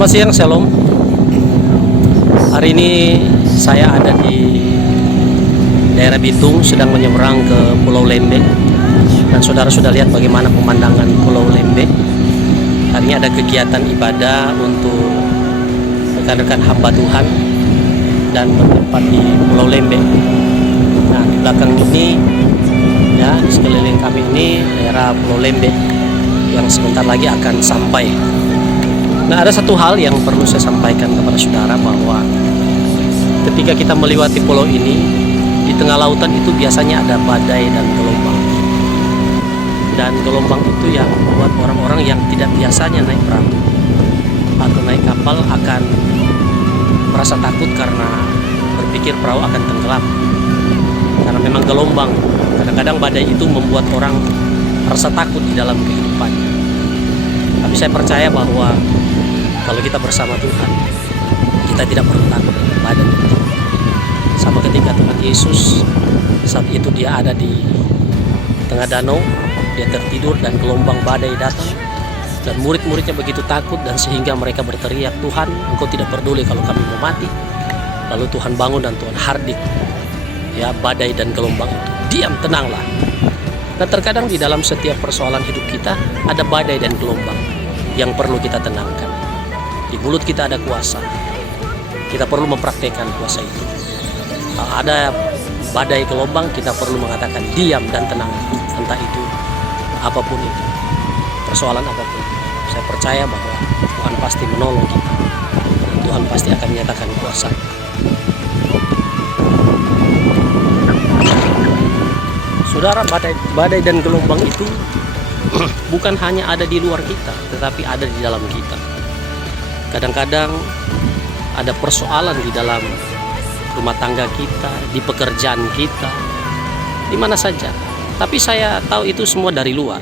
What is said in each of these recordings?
Selamat siang, Shalom. Hari ini saya ada di daerah Bitung, sedang menyeberang ke Pulau Lembe. Dan saudara sudah lihat bagaimana pemandangan Pulau Lembe. Hari ini ada kegiatan ibadah untuk rekan-rekan hamba Tuhan dan bertempat di Pulau Lembe. Nah, di belakang ini, ya, di sekeliling kami ini daerah Pulau Lembe yang sebentar lagi akan sampai. Nah, ada satu hal yang perlu saya sampaikan kepada saudara, bahwa ketika kita melewati pulau ini, di tengah lautan itu biasanya ada badai dan gelombang. Dan gelombang itu yang membuat orang-orang yang tidak biasanya naik perahu atau naik kapal akan merasa takut karena berpikir perahu akan tenggelam. Karena memang gelombang, kadang-kadang badai itu membuat orang merasa takut di dalam kehidupannya. Tapi saya percaya bahwa kalau kita bersama Tuhan, kita tidak perlu takut dengan badai itu. Sama ketika Tuhan Yesus saat itu dia ada di tengah danau, dia tertidur dan gelombang badai datang, dan murid-muridnya begitu takut dan sehingga mereka berteriak, "Tuhan, Engkau tidak peduli kalau kami mau mati." Lalu Tuhan bangun dan Tuhan hardik, ya, badai dan gelombang itu. Diam, tenanglah. Dan terkadang di dalam setiap persoalan hidup kita ada badai dan gelombang yang perlu kita tenangkan. Di mulut kita ada kuasa. Kita perlu mempraktekkan kuasa itu. Kalau ada badai gelombang, kita perlu mengatakan diam dan tenang. Entah itu apapun itu, persoalan apapun. Saya percaya bahwa Tuhan pasti menolong kita. Dan Tuhan pasti akan menyatakan kuasa. Saudara, badai dan gelombang itu bukan hanya ada di luar kita, tetapi ada di dalam kita. Kadang-kadang ada persoalan di dalam rumah tangga kita, di pekerjaan kita, di mana saja. Tapi saya tahu itu semua dari luar.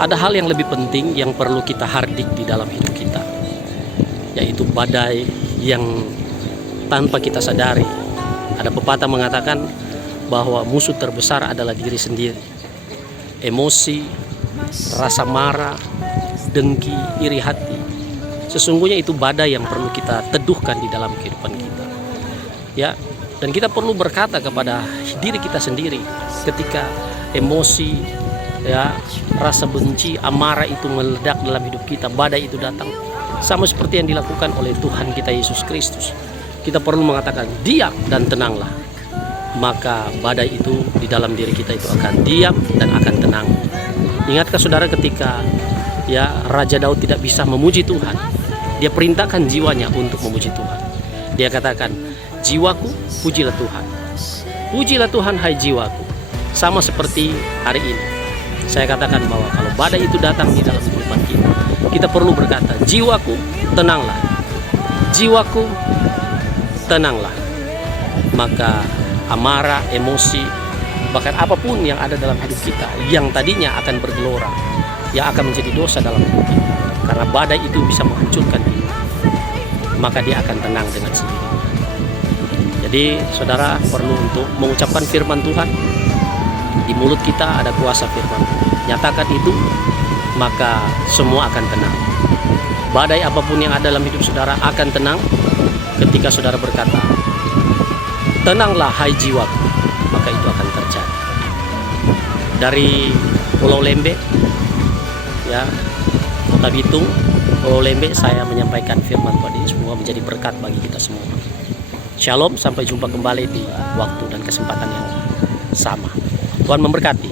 Ada hal yang lebih penting yang perlu kita hardik di dalam hidup kita, yaitu badai yang tanpa kita sadari. Ada pepatah mengatakan bahwa musuh terbesar adalah diri sendiri. Emosi, rasa marah, dengki, iri hati, sesungguhnya itu badai yang perlu kita teduhkan di dalam kehidupan kita, ya. Dan kita perlu berkata kepada diri kita sendiri ketika emosi, ya, rasa benci, amarah itu meledak dalam hidup kita, badai itu datang, sama seperti yang dilakukan oleh Tuhan kita Yesus Kristus. Kita perlu mengatakan diam dan tenanglah, maka badai itu di dalam diri kita itu akan diam dan akan tenang. Ingatkah saudara ketika, ya, Raja Daud tidak bisa memuji Tuhan, dia perintahkan jiwanya untuk memuji Tuhan. Dia katakan, "Jiwaku, pujilah Tuhan. Pujilah Tuhan, hai jiwaku." Sama seperti hari ini, saya katakan bahwa kalau badai itu datang di dalam kehidupan kita, kita perlu berkata, "Jiwaku, tenanglah. Jiwaku, tenanglah." Maka amarah, emosi, bahkan apapun yang ada dalam hidup kita yang tadinya akan bergelora, yang akan menjadi dosa dalam hidup kita, karena badai itu bisa menghancurkan diri, maka dia akan tenang dengan sendirinya. Jadi saudara perlu untuk mengucapkan firman Tuhan. Di mulut kita ada kuasa firman. Nyatakan itu, maka semua akan tenang. Badai apapun yang ada dalam hidup saudara akan tenang ketika saudara berkata, "Tenanglah hai jiwaku," maka itu akan terjadi. Dari Pulau Lembe, ya, Kota Bitung, Pulau Lembe, saya menyampaikan firman Tuhan ini, semoga menjadi berkat bagi kita semua. Shalom, sampai jumpa kembali di waktu dan kesempatan yang sama. Tuhan memberkati.